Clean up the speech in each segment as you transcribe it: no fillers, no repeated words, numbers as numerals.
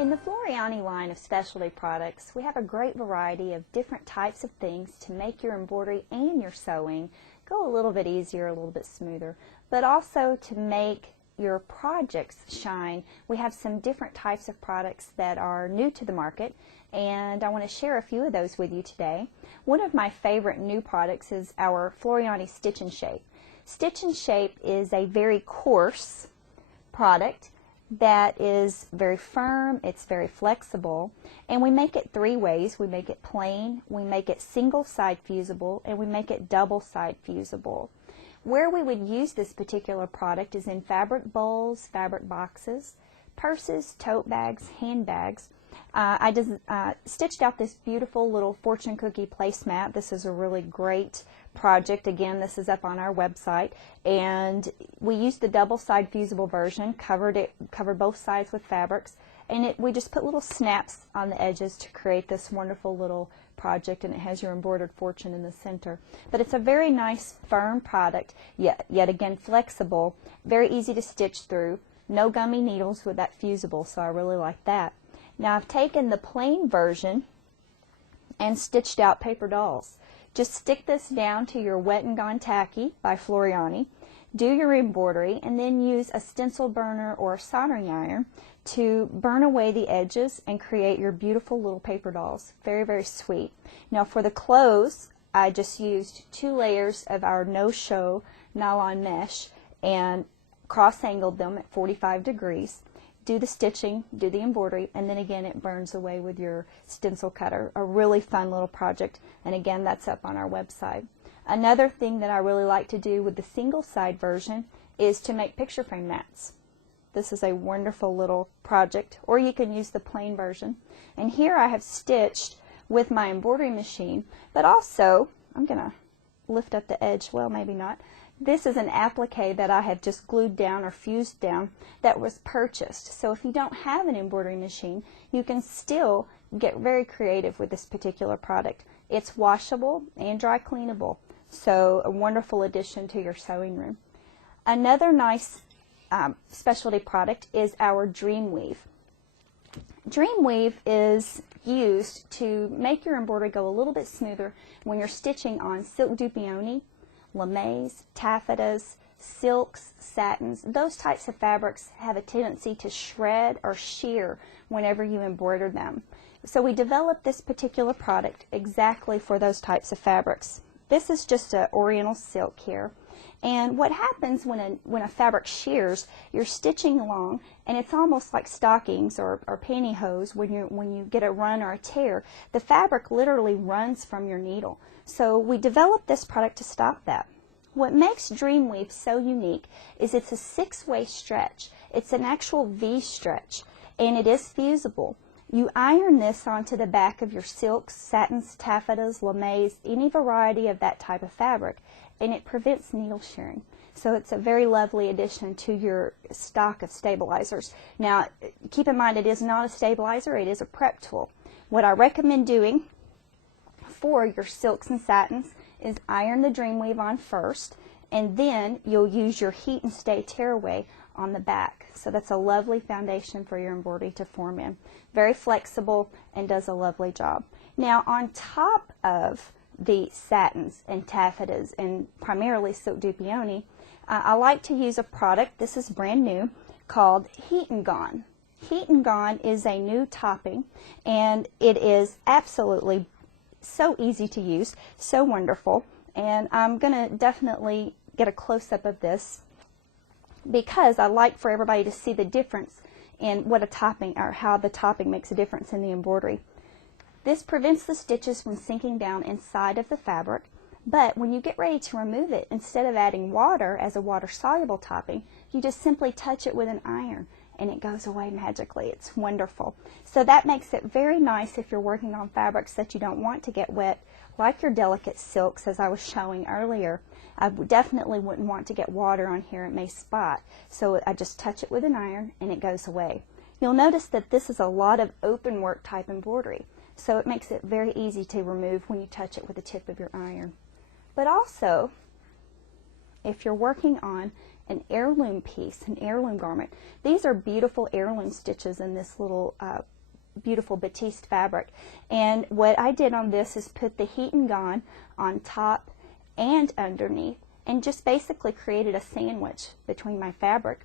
In the Floriani line of specialty products, we have a great variety of different types of things to make your embroidery and your sewing go a little bit easier, a little bit smoother, but also to make your projects shine. We have some different types of products that are new to the market, and I want to share a few of those with you today. One of my favorite new products is our Floriani Stitch and Shape. Stitch and Shape is a very coarse product that is very firm, it's very flexible, and we make it three ways. We make it plain, we make it single side fusible, and we make it double side fusible. Where we would use this particular product is in fabric bowls, fabric boxes, purses, tote bags, handbags. I just stitched out this beautiful little fortune cookie placemat. This is a really great project. Again, this is up on our website, and we used the double side fusible version, covered both sides with fabrics, and we just put little snaps on the edges to create this wonderful little project, and it has your embroidered fortune in the center. But it's a very nice firm product, yet again flexible, very easy to stitch through, no gummy needles with that fusible, so I really like that. Now I've taken the plain version and stitched out paper dolls. Just stick this down to your Wet and Gone Tacky by Floriani, do your embroidery, and then use a stencil burner or a soldering iron to burn away the edges and create your beautiful little paper dolls. Very, very sweet. Now for the clothes, I just used 2 layers of our no-show nylon mesh and cross-angled them at 45 degrees. Do the stitching, do the embroidery, and then again it burns away with your stencil cutter. A really fun little project, and again that's up on our website. Another thing that I really like to do with the single side version is to make picture frame mats. This is a wonderful little project, or you can use the plain version. And here I have stitched with my embroidery machine, but also I'm going to lift up the edge, well maybe not. This is an applique that I have just glued down or fused down that was purchased. So if you don't have an embroidery machine, you can still get very creative with this particular product. It's washable and dry cleanable, so a wonderful addition to your sewing room. Another nice specialty product is our Dream Weave. Dream Weave is used to make your embroidery go a little bit smoother when you're stitching on silk dupioni, lamaze, taffetas, silks, satins. Those types of fabrics have a tendency to shred or shear whenever you embroider them. So we developed this particular product exactly for those types of fabrics. This is just an oriental silk here. And what happens when a fabric shears, you're stitching along, and it's almost like stockings or pantyhose when you get a run or a tear. The fabric literally runs from your needle. So we developed this product to stop that. What makes Dream Weave so unique is it's a 6-way stretch. It's an actual V stretch, and it is fusible. You iron this onto the back of your silks, satins, taffetas, lamaze, any variety of that type of fabric, and it prevents needle shearing. So it's a very lovely addition to your stock of stabilizers. Now, keep in mind, it is not a stabilizer, it is a prep tool. What I recommend doing for your silks and satins is iron the Dream Weave on first, and then you'll use your Heat and Stay Tearaway on the back. So that's a lovely foundation for your embroidery to form in. Very flexible and does a lovely job. Now on top of the satins and taffetas and primarily silk dupioni, I like to use a product, this is brand new, called Heat and Gone. Heat and Gone is a new topping, and it is absolutely so easy to use, so wonderful, and I'm going to definitely get a close-up of this because I like for everybody to see the difference in what a topping, or how the topping makes a difference in the embroidery. This prevents the stitches from sinking down inside of the fabric, but when you get ready to remove it, instead of adding water as a water-soluble topping, you just simply touch it with an iron and it goes away magically. It's wonderful. So that makes it very nice if you're working on fabrics that you don't want to get wet, like your delicate silks as I was showing earlier. I definitely wouldn't want to get water on here, it may spot. So I just touch it with an iron and it goes away. You'll notice that this is a lot of open work type embroidery, so it makes it very easy to remove when you touch it with the tip of your iron. But also, if you're working on an heirloom piece, an heirloom garment, these are beautiful heirloom stitches in this little beautiful batiste fabric. And what I did on this is put the heat and gone on top and underneath, and just basically created a sandwich between my fabric,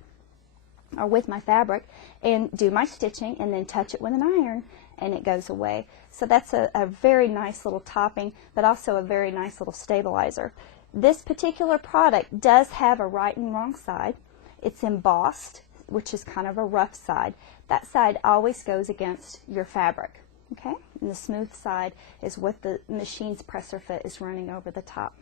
or with my fabric, and do my stitching and then touch it with an iron and it goes away. So that's a very nice little topping, but also a very nice little stabilizer. This particular product does have a right and wrong side. It's embossed, which is kind of a rough side. That side always goes against your fabric, okay? And the smooth side is what the machine's presser foot is running over the top.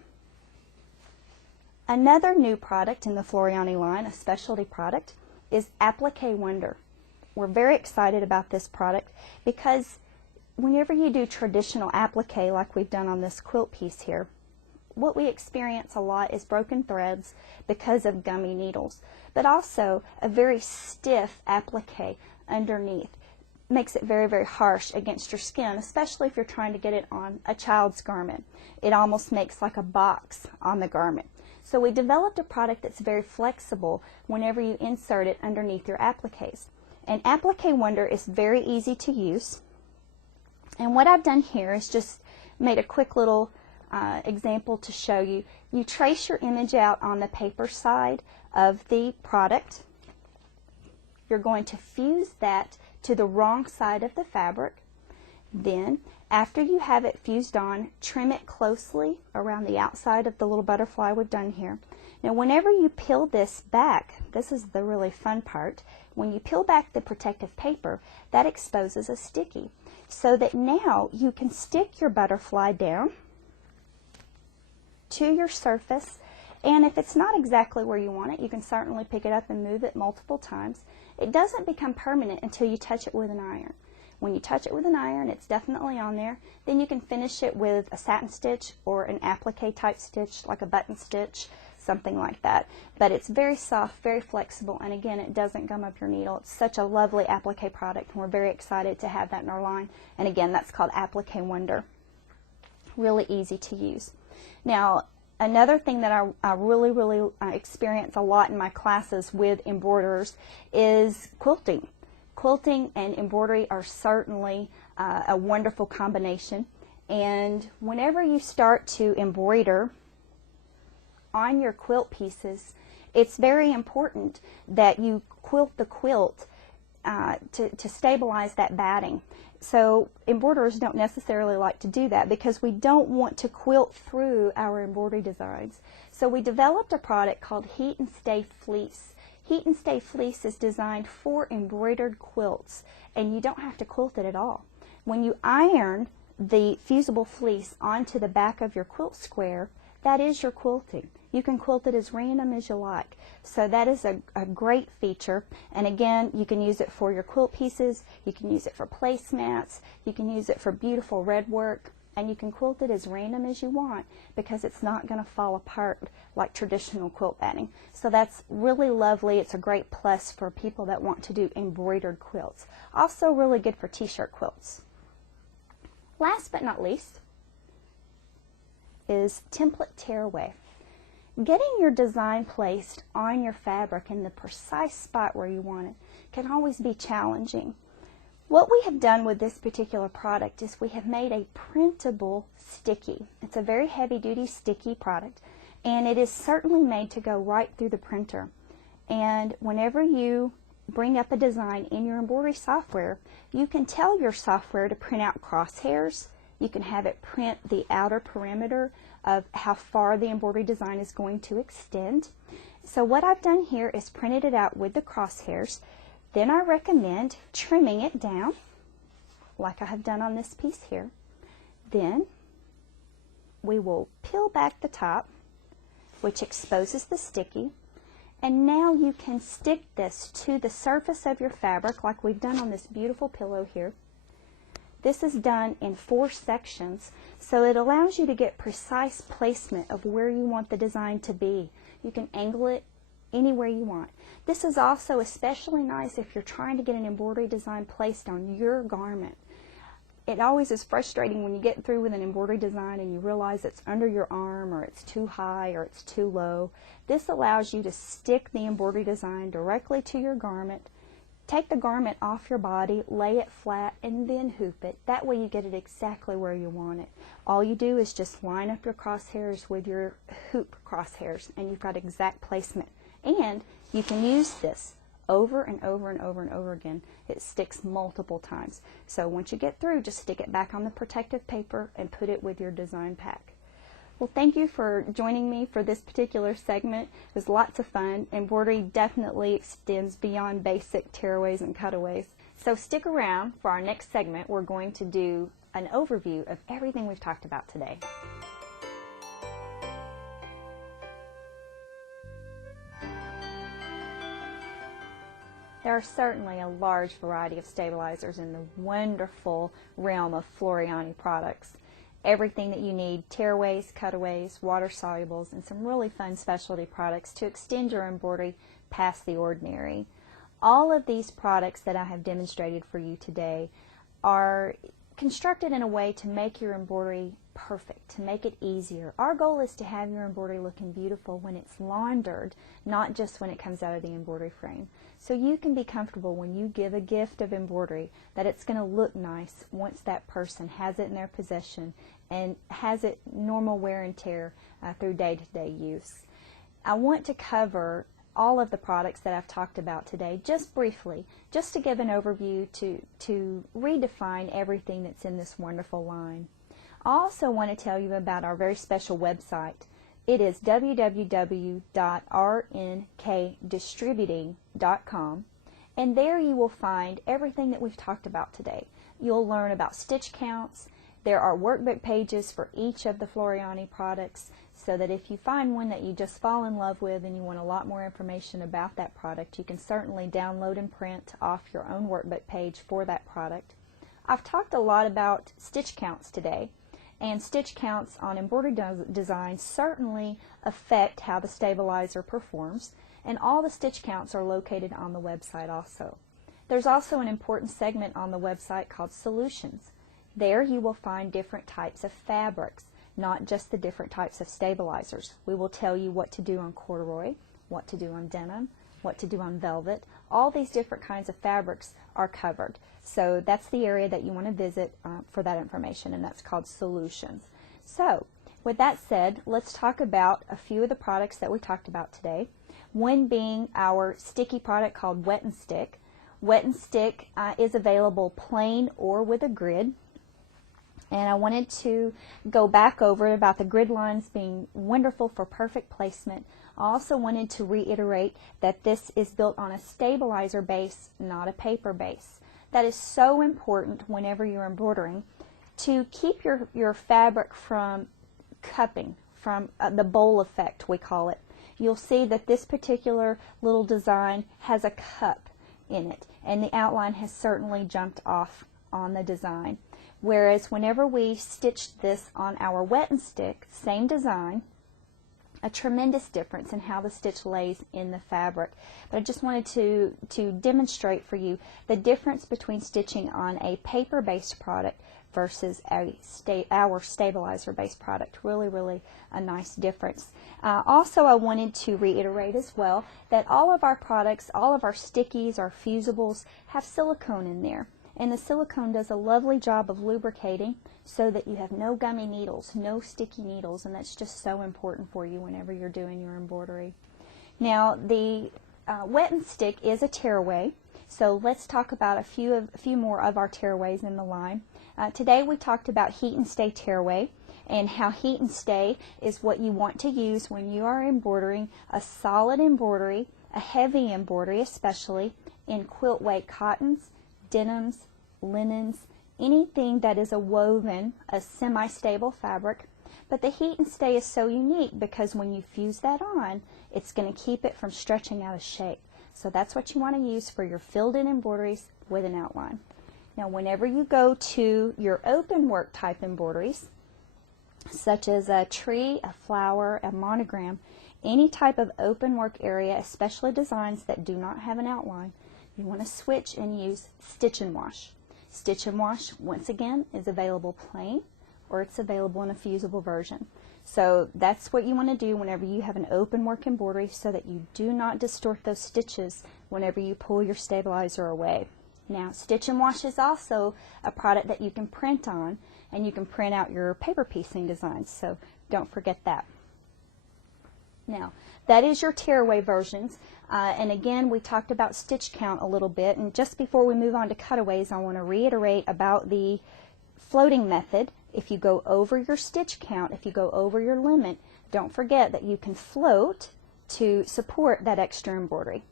Another new product in the Floriani line, a specialty product, is Applique Wonder. We're very excited about this product because whenever you do traditional applique like we've done on this quilt piece here, what we experience a lot is broken threads because of gummy needles, but also a very stiff applique underneath. Makes it very, very harsh against your skin, especially if you're trying to get it on a child's garment. It almost makes like a box on the garment. So we developed a product that's very flexible whenever you insert it underneath your appliques. And Applique Wonder is very easy to use. And what I've done here is just made a quick little example to show you. You trace your image out on the paper side of the product. You're going to fuse that to the wrong side of the fabric. Then, after you have it fused on, trim it closely around the outside of the little butterfly we've done here. Now, whenever you peel this back, this is the really fun part, when you peel back the protective paper, that exposes a sticky, so that now you can stick your butterfly down to your surface, and if it's not exactly where you want it, you can certainly pick it up and move it multiple times. It doesn't become permanent until you touch it with an iron. When you touch it with an iron, it's definitely on there. Then you can finish it with a satin stitch or an applique type stitch, like a button stitch, something like that. But it's very soft, very flexible, and again, it doesn't gum up your needle. It's such a lovely applique product, and we're very excited to have that in our line. And again, that's called Applique Wonder. Really easy to use. Now, another thing that I really experience a lot in my classes with embroiderers is quilting. Quilting and embroidery are certainly a wonderful combination, and whenever you start to embroider on your quilt pieces, it's very important that you quilt the quilt to stabilize that batting. So embroiderers don't necessarily like to do that because we don't want to quilt through our embroidery designs. So we developed a product called Heat and Stay Fleece. Heat and Stay Fleece is designed for embroidered quilts, and you don't have to quilt it at all. When you iron the fusible fleece onto the back of your quilt square, that is your quilting. You can quilt it as random as you like. So that is a great feature, and again, you can use it for your quilt pieces, you can use it for placemats, you can use it for beautiful red work, and you can quilt it as random as you want because it's not going to fall apart like traditional quilt batting. So that's really lovely. It's a great plus for people that want to do embroidered quilts. Also really good for t-shirt quilts. Last but not least is template tearaway. Getting your design placed on your fabric in the precise spot where you want it can always be challenging. What we have done with this particular product is we have made a printable sticky. It's a very heavy-duty sticky product, and it is certainly made to go right through the printer. And whenever you bring up a design in your embroidery software, you can tell your software to print out crosshairs. You can have it print the outer perimeter of how far the embroidery design is going to extend. So what I've done here is printed it out with the crosshairs. Then I recommend trimming it down, like I have done on this piece here. Then we will peel back the top, which exposes the sticky. And now you can stick this to the surface of your fabric, like we've done on this beautiful pillow here. This is done in 4 sections, so it allows you to get precise placement of where you want the design to be. You can angle it anywhere you want. This is also especially nice if you're trying to get an embroidery design placed on your garment. it always is frustrating when you get through with an embroidery design and you realize it's under your arm, or it's too high, or it's too low. This allows you to stick the embroidery design directly to your garment, take the garment off your body, lay it flat, and then hoop it. That way you get it exactly where you want it. All you do is just line up your crosshairs with your hoop crosshairs, and you've got exact placement. And you can use this over and over and over and over again. It sticks multiple times. So once you get through, just stick it back on the protective paper and put it with your design pack. Well, thank you for joining me for this particular segment. It was lots of fun. Embroidery definitely extends beyond basic tearaways and cutaways. So stick around for our next segment. We're going to do an overview of everything we've talked about today. There are certainly a large variety of stabilizers in the wonderful realm of Floriani products. Everything that you need: tearaways, cutaways, water solubles, and some really fun specialty products to extend your embroidery past the ordinary. All of these products that I have demonstrated for you today are constructed in a way to make your embroidery perfect, to make it easier. Our goal is to have your embroidery looking beautiful when it's laundered, not just when it comes out of the embroidery frame. So you can be comfortable when you give a gift of embroidery that it's going to look nice once that person has it in their possession and has it normal wear and tear through day-to-day use. I want to cover all of the products that I've talked about today just briefly, just to give an overview to redefine everything that's in this wonderful line. I also want to tell you about our very special website. It is www.rnkdistributing.com, and there you will find everything that we've talked about today. You'll learn about stitch counts. There are workbook pages for each of the Floriani products, so that if you find one that you just fall in love with and you want a lot more information about that product, you can certainly download and print off your own workbook page for that product. I've talked a lot about stitch counts today, and stitch counts on embroidery designs certainly affect how the stabilizer performs, and all the stitch counts are located on the website also. There's also an important segment on the website called Solutions. There you will find different types of fabrics, not just the different types of stabilizers. We will tell you what to do on corduroy, what to do on denim, what to do on velvet. All these different kinds of fabrics are covered. So that's the area that you want to visit for that information, and that's called Solutions. So with that said, let's talk about a few of the products that we talked about today. One being our sticky product called Wet and Stick. Wet and Stick is available plain or with a grid. And I wanted to go back over about the grid lines being wonderful for perfect placement. I also wanted to reiterate that this is built on a stabilizer base, not a paper base. That is so important whenever you're embroidering, to keep your fabric from cupping, from the bowl effect, we call it. You'll see that this particular little design has a cup in it, and the outline has certainly jumped off on the design. Whereas whenever we stitched this on our Wet and Stick, same design, a tremendous difference in how the stitch lays in the fabric. But I just wanted to demonstrate for you the difference between stitching on a paper-based product versus our stabilizer-based product. Really a nice difference. Also, I wanted to reiterate as well that all of our products, all of our stickies, our fusibles, have silicone in there. And the silicone does a lovely job of lubricating so that you have no gummy needles, no sticky needles, and that's just so important for you whenever you're doing your embroidery. Now, the Wet and Stick is a tearaway, so let's talk about a few more of our tearaways in the line. Today we talked about Heat and Stay tearaway, and how Heat and Stay is what you want to use when you are embroidering a solid embroidery, a heavy embroidery especially, in quilt weight cottons, denims, linens, anything that is a woven, a semi-stable fabric. But the Heat and Stay is so unique because when you fuse that on, it's going to keep it from stretching out of shape. So that's what you want to use for your filled-in embroideries with an outline. Now, whenever you go to your open work type embroideries, such as a tree, a flower, a monogram, any type of open work area, especially designs that do not have an outline, you want to switch and use Stitch and Wash. Stitch and wash, once again, is available plain, or it's available in a fusible version. So that's what you want to do whenever you have an open work embroidery, so that you do not distort those stitches whenever you pull your stabilizer away. Now, stitch and wash is also a product that you can print on, and you can print out your paper piecing designs, so don't forget that. Now, that is your tearaway versions, and again, we talked about stitch count a little bit, and just before we move on to cutaways, I want to reiterate about the floating method. If you go over your stitch count, if you go over your limit, don't forget that you can float to support that extra embroidery.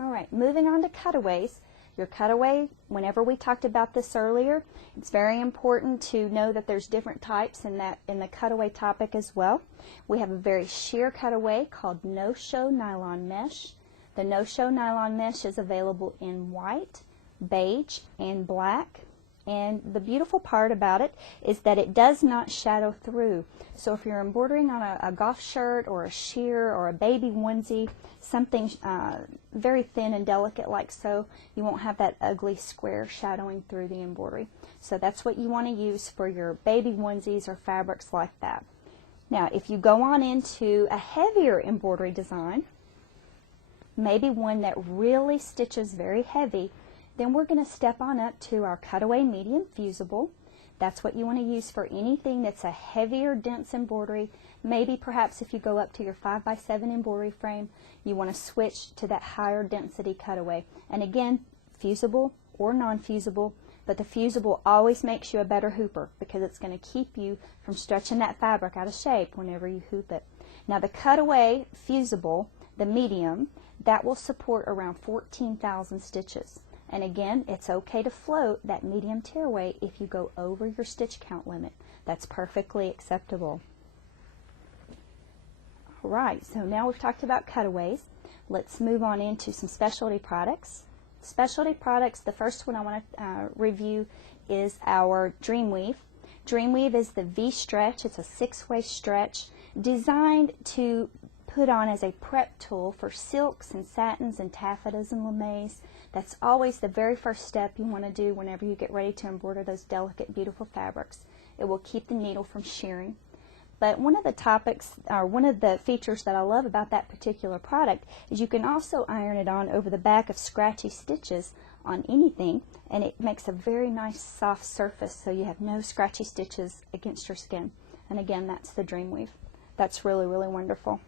All right, moving on to cutaways. Your cutaway, whenever we talked about this earlier, it's very important to know that there's different types in the cutaway topic as well. We have a very sheer cutaway called no-show nylon mesh. The no-show nylon mesh is available in white, beige, and black. And the beautiful part about it is that it does not shadow through. So if you're embroidering on a golf shirt or a sheer or a baby onesie, something very thin and delicate like so, you won't have that ugly square shadowing through the embroidery. So that's what you want to use for your baby onesies or fabrics like that. Now, if you go on into a heavier embroidery design, maybe one that really stitches very heavy, then we're going to step on up to our Cutaway Medium Fusible. That's what you want to use for anything that's a heavier, dense embroidery. Maybe perhaps if you go up to your 5x7 embroidery frame, you want to switch to that higher density cutaway. And again, fusible or non-fusible, but the fusible always makes you a better hooper because it's going to keep you from stretching that fabric out of shape whenever you hoop it. Now the Cutaway Fusible, the medium, that will support around 14,000 stitches. And again, it's okay to float that medium tearaway if you go over your stitch count limit. That's perfectly acceptable. All right, so now we've talked about cutaways. Let's move on into some specialty products. Specialty products, the first one I want to review is our Dreamweave. Dreamweave is the V-stretch. It's a 6-way stretch designed to put on as a prep tool for silks and satins and taffetas and lamés. That's always the very first step you want to do whenever you get ready to embroider those delicate, beautiful fabrics. It will keep the needle from shearing. But one of the topics, or one of the features that I love about that particular product is you can also iron it on over the back of scratchy stitches on anything, and it makes a very nice soft surface so you have no scratchy stitches against your skin. And again, that's the Dreamweave. That's really, really wonderful.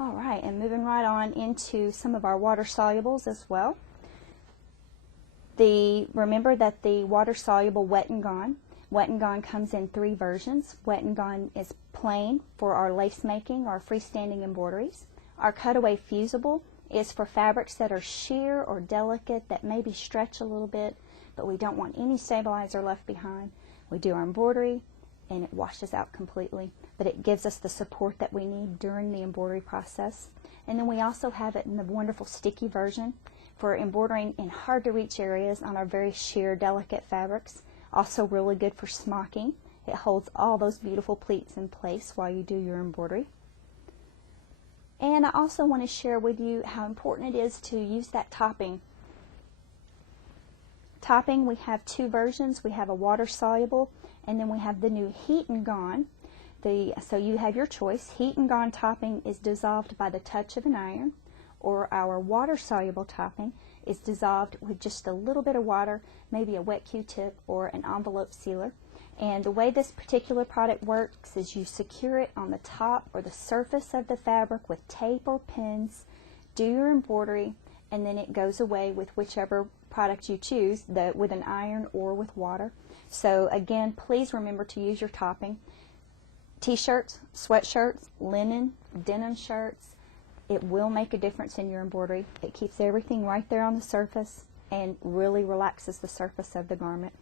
All right, and moving right on into some of our water solubles as well. Remember that the water soluble Wet and Gone. Wet and Gone comes in 3 versions. Wet and Gone is plain for our lace making or freestanding embroideries. Our Cutaway Fusible is for fabrics that are sheer or delicate that maybe stretch a little bit, but we don't want any stabilizer left behind. We do our embroidery and it washes out completely, but it gives us the support that we need during the embroidery process. And then we also have it in the wonderful sticky version for embroidering in hard to reach areas on our very sheer, delicate fabrics. Also really good for smocking. It holds all those beautiful pleats in place while you do your embroidery. And I also want to share with you how important it is to use that topping. Topping, we have 2 versions. We have a water soluble, and then we have the new Heat and Gone. So you have your choice. Heat and Gone topping is dissolved by the touch of an iron, or our water soluble topping is dissolved with just a little bit of water, maybe a wet Q-tip or an envelope sealer. And the way this particular product works is you secure it on the top or the surface of the fabric with tape or pins, do your embroidery, and then it goes away with whichever product you choose, with an iron or with water. So again, please remember to use your topping. T-shirts, sweatshirts, linen, denim shirts, it will make a difference in your embroidery. It keeps everything right there on the surface and really relaxes the surface of the garment.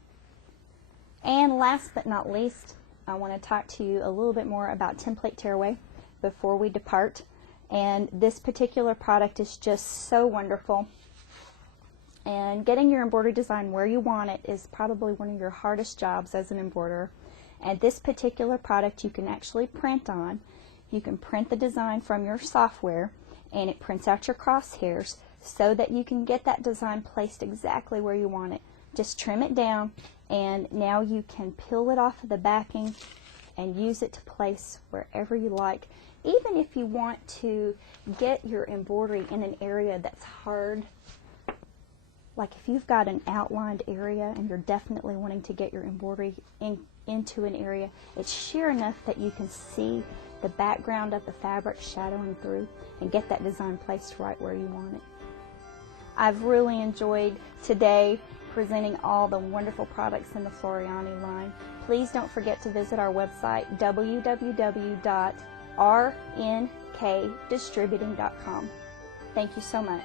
And last but not least, I want to talk to you a little bit more about Template Tearaway before we depart. And this particular product is just so wonderful. And getting your embroidery design where you want it is probably one of your hardest jobs as an embroiderer. And this particular product you can actually print on. You can print the design from your software, and it prints out your crosshairs so that you can get that design placed exactly where you want it. Just trim it down, and now you can peel it off of the backing and use it to place wherever you like. Even if you want to get your embroidery in an area that's hard, like if you've got an outlined area and you're definitely wanting to get your embroidery into an area, it's sheer enough that you can see the background of the fabric shadowing through and get that design placed right where you want it. I've really enjoyed today presenting all the wonderful products in the Floriani line. Please don't forget to visit our website, www.rnkdistributing.com. Thank you so much.